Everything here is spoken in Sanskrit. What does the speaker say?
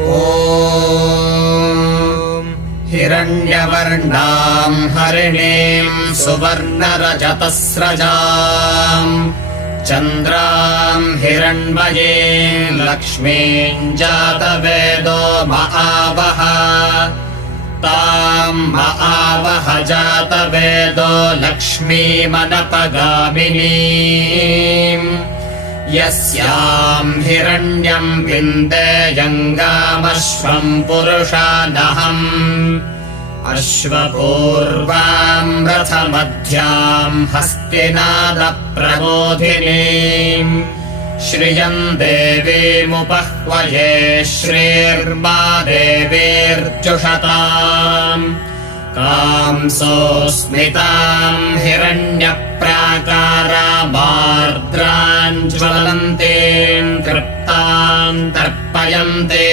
ॐ हिरण्यवर्णाम् हरिणीम् सुवर्णरजतस्रजाम् चन्द्राम् हिरण्मयीम् लक्ष्मीम् जातवेदो महावः ताम् महावः जातवेदो लक्ष्मीमनपगामिनीम् यस्याम् हिरण्यम् विन्देयङ्गामश्वम् पुरुषानहम् अश्वपूर्वाम् रथमध्याम् हस्तिनादप्रबोधिनीम् श्रियम् देवीमुपह्वये श्रीर्मा देवीर्जुषताम् कांसोऽस्मिताम् हिरण्यप्राकारामार्द्राम् ज्वलन्तीम् तृप्ताम् तर्पयन्ते